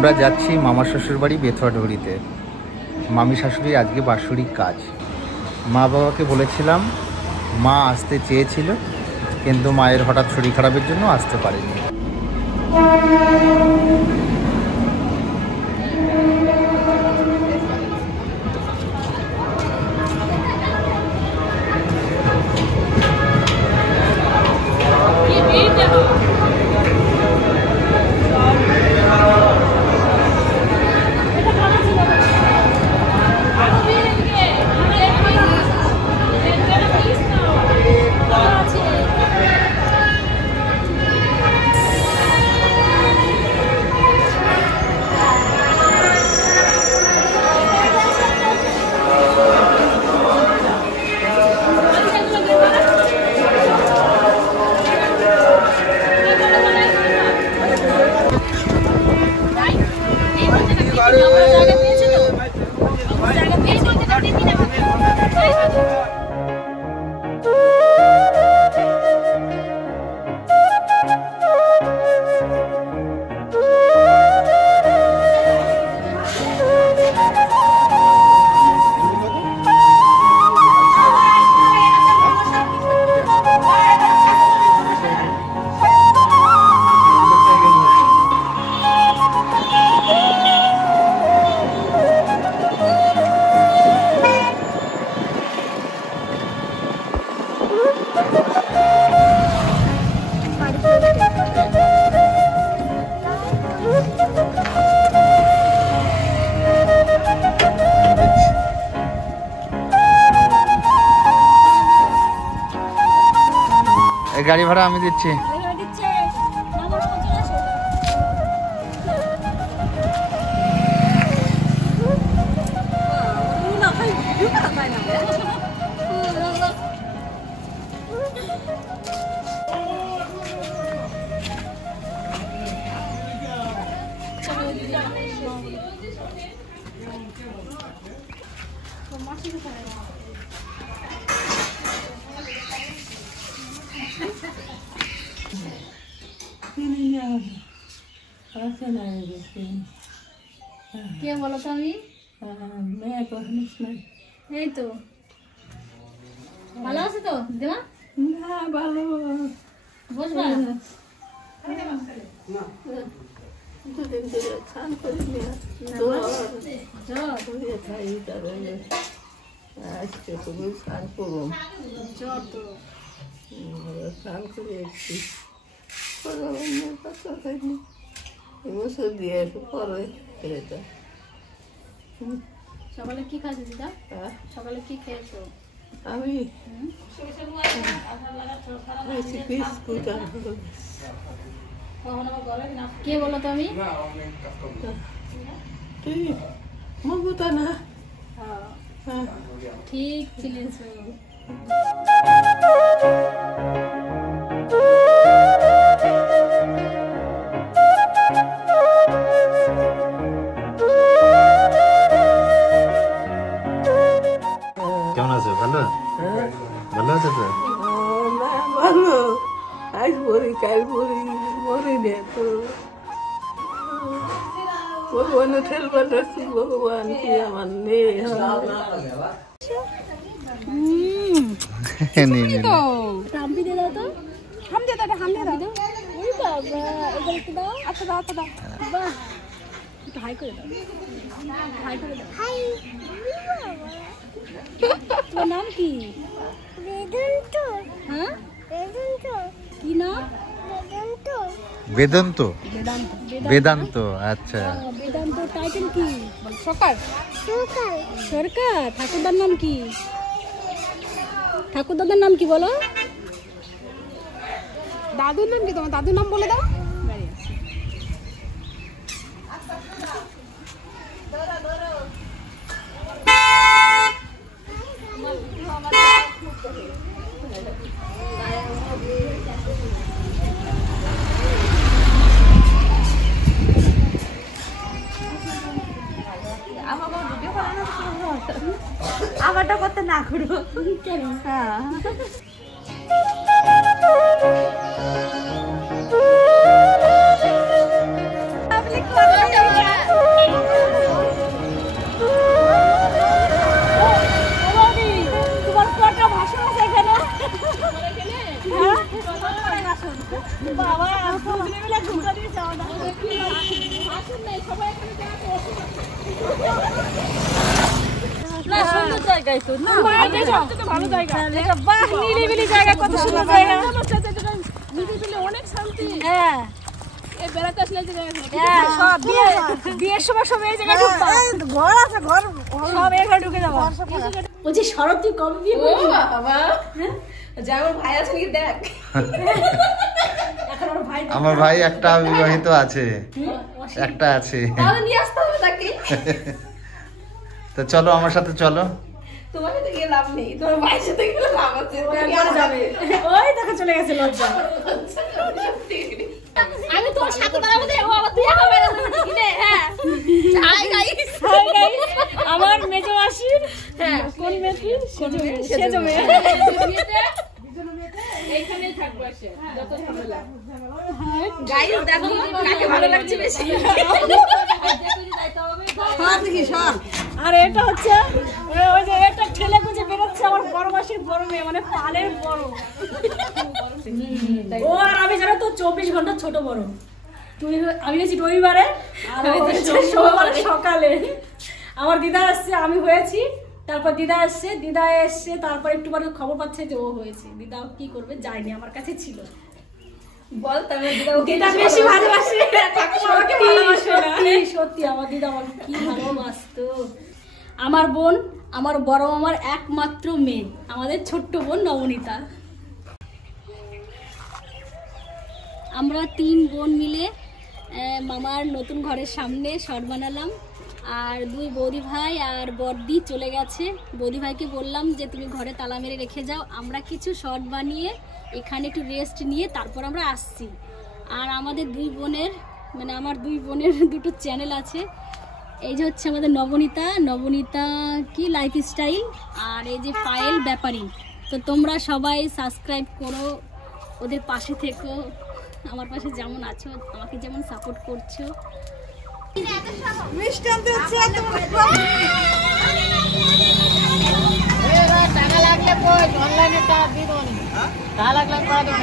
আমরা যাচ্ছি মামা শ্বশুর বাড়ি বেথুয়াডুগরিতে। মামি শাশুড়ির আজকে বাৎসরিক কাজ। মা বাবাকে বলেছিলাম, মা আসতে চেয়েছিল কিন্তু মায়ের হঠাৎ শরীর খারাপের জন্য আসতে পারেনি। গাড়ি ভাড়া আমি দিচ্ছি। কে বলো তো? আমি এই তো ভালো আছে তো দিমা? না ভালো বসবা? দুদিন ধরে স্নান করিনি, আজকে তুমি স্নান করবো। জ্বর তো স্নান করে এসছি, এবছর দিয়ে একটু পরে এটা। সকালে কি খাইছো দিদা? সকালে কি খেয়েছো? আমি বিস্কুট আর কে বলো তো? আমি তুই মমতা না? ঠিক ছিলেন। কেমন আছো? ভালো ভালো আছে তো? না ভালো, আজ বলি কাল বলি মরি নে তো। ভগবানের ঠেলবার রাখছি, ভগবান কি আমার নেই। হাম্পি দিয়ে দাও তো, হাম দিয়ে দাও, হাম দিয়ে দাও। ওই বাবা, এটা একটু দাও। আচ্ছা দাও, আচ্ছা দাও। বাহ, একটু হাই করে দাও, হাই করে দাও। হাই। তোমার নাম কি? বেদান্ত। হ্যাঁ, বেদান্ত। কি নাম? বেদান্ত। বেদান্ত। বেদান্ত। বেদান্ত, আচ্ছা। বেদান্ত টাইটেল কি? সরকার। সরকার। সরকার। ঠাকুরদার নাম কি? ঠাকুরদাদার নাম কি বলো? দাদুর নাম কি? তোমার দাদুর নাম বলে দাও। আমারটা করতে না করো কেন? হ্যাঁ আসুন বাবা দুজনে মিলে ঘুমটা দিয়ে যাওয়া না আসুন না সবাই এখানে না সুন্দর জায়গায় তো না এটা সবথেকে ভালো জায়গা এটা বাহ নিরিবিলি জায়গা কত সুন্দর জায়গা নিরিবিলি অনেক শান্তি হ্যাঁ এই বেড়াতে আসলে যে জায়গা হ্যাঁ সব বিয়ের সময় সব এই জায়গায় ঢুকবা ঘর আছে ঘর সব এই ঘরে ঢুকে যাবা বলছি শরৎ তুই কবে বিয়ে করবি বাবা হ্যাঁ যা আমার ভাই আছে নাকি দেখ এখন আমার ভাই আমার ভাই একটা বিবাহিত আছে একটা আছে তাহলে নিয়ে আসতে হবে তাকে তো চলো আমার সাথে চলো তোমার সাথে গিয়ে লাভ নেই তোমার ভাইয়ের সাথে গেলে লাভ আছে যাবে ওই দেখো চলে গেছে লজ্জা আমি তোর সাথে দাঁড়াবো দে ও আবার তুই একা বেড়াতে কিনে হ্যাঁ হাই গাইস আমার মেজো মাসি হ্যাঁ কোন মেয়ে সেজো মেয়ে এইখানেই থাকবো এসে যত ঝামেলা গাইস দেখো কাকে ভালো লাগছে বেশি আর এটা হচ্ছে ওই যে এটা ঠেলে গুজে বেরোচ্ছে আমার বড় মাসির বড় মেয়ে মানে পালের বড় ও আর আমি জানো তো 24 ঘন্টা ছোট বড় তুই আমি হয়েছি রবিবারে আর সোমবার সকালে আমার দিদা আসছে আমি হয়েছি তারপর দিদা এসছে তারপর একটু পরে খবর পাচ্ছে যে ও হয়েছে দিদা কি করবে যায়নি আমার কাছে ছিল বল তাহলে দিদা বেশি ভালোবাসে সবাইকে ভালোবাসে সত্যি আমার দিদা আমাকে কি ভালোবাসতো আমার বোন আমার বড় মামার একমাত্র মেয়ে আমাদের ছোট্ট বোন নবনীতা আমরা 3 বোন মিলে মামার নতুন ঘরের সামনে শট বানালাম আর 2 বৌদি ভাই আর বড়দি চলে গেছে বৌদি ভাইকে বললাম যে তুমি ঘরে তালা মেরে রেখে যাও আমরা কিছু শট বানিয়ে এখানে একটু রেস্ট নিয়ে তারপর আমরা আসছি আর আমাদের 2 বোনের মানে আমার 2 বোনের দুটো চ্যানেল আছে এই যে হচ্ছে আমাদের নবনীতা কি লাইফস্টাইল আর এই যে পায়েল ব্যাপারী তো তোমরা সবাই সাবস্ক্রাইব করো ওদের পাশে থেকো আমার পাশে যেমন আছো আমাকে যেমন সাপোর্ট করছো মিষ্টি আনতে হচ্ছে একদম টাকা লাগলে কই অনলাইনে টাকা দিয়ে দাও নি টাকা লাগলে করা দাও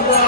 Oh,